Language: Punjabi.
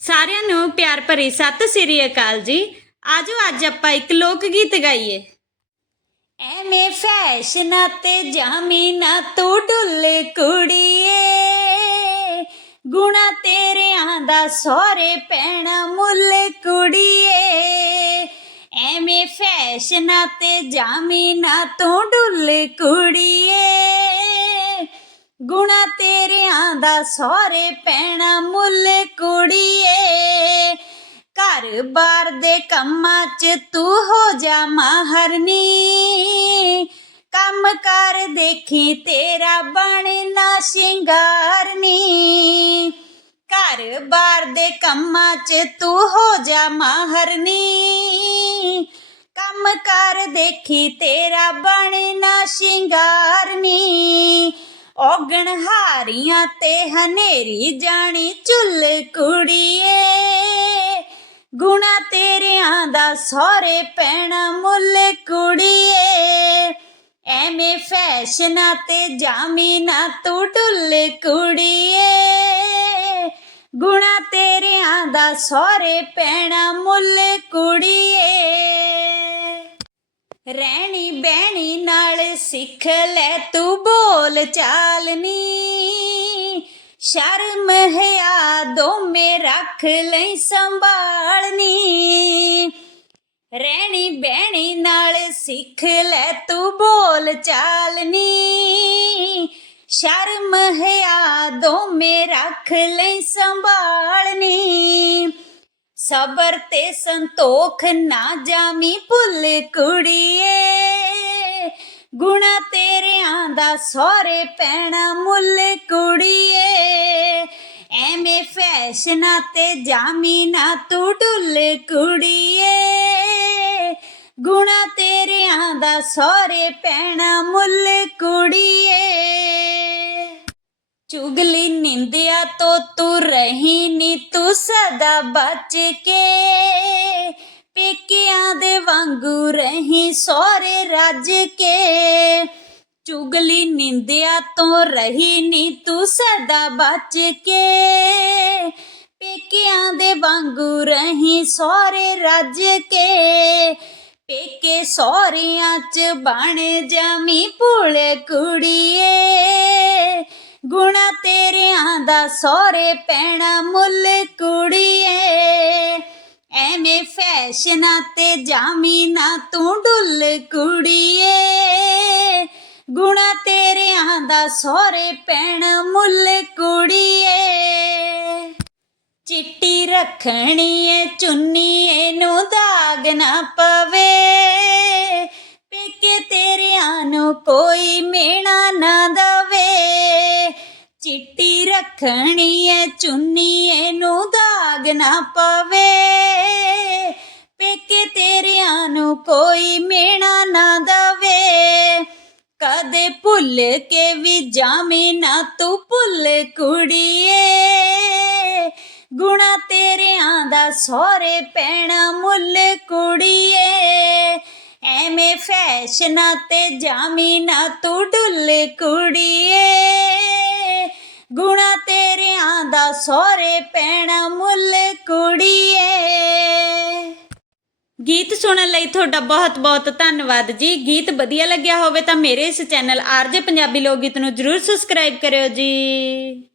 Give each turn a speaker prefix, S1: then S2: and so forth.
S1: ਸਾਰਿਆਂ ਨੂੰ ਪਿਆਰ ਭਰੀ ਸਤਿ ਸ੍ਰੀ ਅਕਾਲ ਜੀ। ਆਜੋ, ਅੱਜ ਆਪਾਂ ਇੱਕ ਲੋਕ ਗੀਤ ਗਾਈਏ। ਐਵੇਂ ਫੈਸ਼ਨਾਂ ਤੇ ਜਾਮੀਨਾ ਤੂੰ ਢੁੱਲ ਕੁੜੀਏ, ਗੁਣਾ ਤੇਰਿਆਂ ਦਾ ਸੋਹਰੇ ਪੈਣਾ ਮੁੱਲ ਕੁੜੀਏ। ਐਵੇਂ ਫੈਸ਼ਨਾਂ ਤੇ ਜਾਮੀਨਾ ਤੂੰ ਢੁੱਲ ਕੁੜੀਏ, ਗੁਣਾ ਤੇਰਿਆਂ ਦਾ ਸੋਹਰੇ ਪੈਣਾ ਮੁੱਲ ਕੁੜੀਏ ਘਰ ਬਾਰ ਦੇ ਕੰਮਾਂ 'ਚ ਤੂੰ ਹੋ ਜਾ ਮਾਹਰਨੀ ਕੰਮ ਕਰ ਦੇਖੀ ਤੇਰਾ ਬਣਨਾ ਸ਼ਿੰਗਾਰਨੀ ਘਰ ਬਾਰ ਦੇ ਕੰਮਾਂ 'ਚ ਤੂੰ ਹੋ ਜਾ ਮਾਹਰਨੀ ਕੰਮ ਕਰ ਦੇਖੀ ਤੇਰਾ ਬਣਨਾ ਸ਼ਿੰਗਾਰਨੀ ਔਗਣ ਹਾਰੀਆਂ ਤੇ ਹਨੇਰੀ ਜਾਣੀ ਚੁੱਲ ਕੁੜੀਏ। ਸੋਹਰੇ ਪੈਣਾ ਮੁੱਲ ਕੁੜੀਏ। ਐਵੇਂ ਫੈਸ਼ਨਾਂ ਤੇ ਜਾਮੀਨਾ ਤੂੰ ਢੁੱਲ ਕੁੜੀਏ। ਗੁਣਾ ਤੇਰਿਆਂ ਦਾ ਸਹੁਰੇ ਪੈਣਾ ਮੁੱਲ ਕੁੜੀਏ। ਰਹਿਣੀ ਬਹਿਣੀ ਨਾਲ ਸਿੱਖ ਲੈ ਤੂੰ ਬੋਲ ਚਾਲਨੀ। ਸ਼ਰਮ ਹਿਆ ਦੋਵੇਂ ਰੱਖ ਲਈ ਸੰਭਾਲਨੀ। ਰਹਿਣੀ ਬਹਿਣੀ ਨਾਲ ਸਿੱਖ ਲੈ ਤੂੰ ਬੋਲ ਚਾਲਨੀ। ਸ਼ਰਮ ਹਿਆ ਦੋਵੇਂ ਰੱਖ ਲਈ ਸੰਭਾਲਨੀ। ਸਬਰ ਤੇ ਸੰਤੋਖ ਨਾ ਜਾਮੀ ਭੁੱਲ ਕੁੜੀਏ। ਗੁਣਾ ਤੇਰਿਆਂ ਦਾ ਸੋਹਰੇ ਪੈਣਾ ਮੁੱਲ ਕੁੜੀਏ। ਐਵੇਂ ਫੈਸ਼ਨਾਂ ਤੇ ਜਾਮੀ ਨਾ ਤੂੰ ਢੁੱਲ ਕੁੜੀਏ। ਗੁਣਾ ਤੇਰਿਆਂ ਦਾ ਸੋਹਰੇ ਪੈਣਾ ਮੁੱਲ ਕੁੜੀਏ। ਚੁਗਲੀ ਨਿੰਦਿਆ ਤੋਂ ਤੂੰ ਰਹੀ ਨੀ, ਤੂੰ ਸਦਾ ਬਚ ਕੇ। ਪੇਕਿਆਂ ਦੇ ਵਾਂਗੂ ਰਹੀ ਸੋਹਰੇ ਰੱਜ ਕੇ। ਚੁਗਲੀ ਨਿੰਦਿਆ ਤੋਂ ਰਹੀ ਨੀ, ਤੂੰ ਸਦਾ ਬਚ ਕੇ। ਪੇਕਿਆਂ ਦੇ ਵਾਂਗੂ ਰਹੀ ਸੋਹਰੇ ਰੱਜ ਕੇ। ਪੇਕੇ ਸੋਹਰਿਆਂ ਚ ਬਣ ਜਾਮੀ ਭੁੱਲ ਕੁੜੀਏ। ਗੁਣਾ ਤੇਰਿਆਂ ਦਾ ਸੋਹਰੇ ਪੈਣਾ ਮੁੱਲ ਕੁੜੀਏ। ਐਵੇਂ ਫੈਸ਼ਨਾਂ ਤੇ ਜਾਮੀ ਨਾ ਤੂੰ ਡੁੱਲ ਕੁੜੀਏ। ਗੁਣਾ ਤੇਰਿਆਂ ਦਾ ਸੋਹਰੇ ਪੈਣਾ ਮੁੱਲ ਕੁੜੀਏ। ਚਿੱਟੀ ਰੱਖਣੀ ਏ, ਚੁੰਨੀ ਇਹਨੂੰ ਦਾਗ ਨਾ ਪਵੇ। ਚੁੰਨੀ ਇਹਨੂੰ ਦਾਗ ਨਾ ਪਵੇ। ਪੇਕੇ ਤੇਰਿਆਂ ਨੂੰ ਕੋਈ ਮੇਣਾ ਨਾ ਦਵੇ। ਕਦੇ ਭੁੱਲ ਕੇ ਵੀ ਜਾਵੇਂ ਨਾ ਤੂੰ ਭੁੱਲ ਕੁੜੀਏ। ਗੁਣਾ ਤੇਰਿਆਂ ਦਾ ਸੋਹਰੇ ਪੈਣਾ ਮੁੱਲ ਕੁੜੀਏ। ਐਵੇਂ ਫੈਸ਼ਨਾਂ ਤੇ ਜਾਮੀ ਨਾ ਤੂੰ ਡੁੱਲ ਕੁੜੀਏ। ਗੁਣਾ ਤੇਰਿਆਂ ਦਾ ਸੋਹਰੇ ਪੈਣਾ ਮੁੱਲ ਕੁੜੀਏ। ਗੀਤ ਸੁਣਨ ਲਈ ਤੁਹਾਡਾ ਬਹੁਤ ਬਹੁਤ ਧੰਨਵਾਦ ਜੀ। ਗੀਤ ਵਧੀਆ ਲੱਗਿਆ ਹੋਵੇ ਤਾਂ ਮੇਰੇ ਇਸ ਚੈਨਲ ਆਰਜੇ ਪੰਜਾਬੀ ਲੋਕ ਗੀਤ ਨੂੰ ਜਰੂਰ ਸਬਸਕ੍ਰਾਈਬ ਕਰਿਓ ਜੀ।